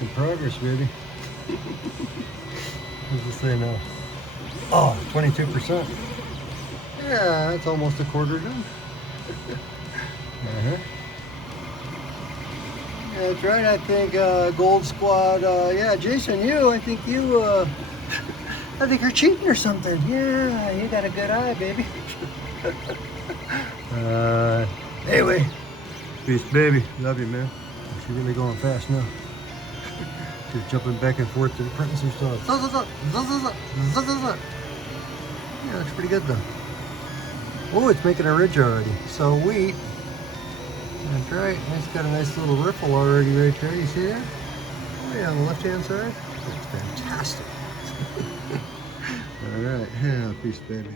Making progress, baby. What's this say now? Oh, 22%. Yeah, that's almost a quarter done. Uh-huh. Yeah, that's right. I think Gold Squad. Yeah, Jason, I think you're cheating or something. Yeah, you got a good eye, baby. Anyway, peace, baby. Love you, man. She's really going fast now. She's jumping back and forth to the printing some stuff. Yeah, looks pretty good though. Oh, it's making a ridge already. Sweet. That's right. It's got a nice little riffle already right there. You see that? Oh yeah, on the left-hand side. That's fantastic. All right. Yeah, peace, baby.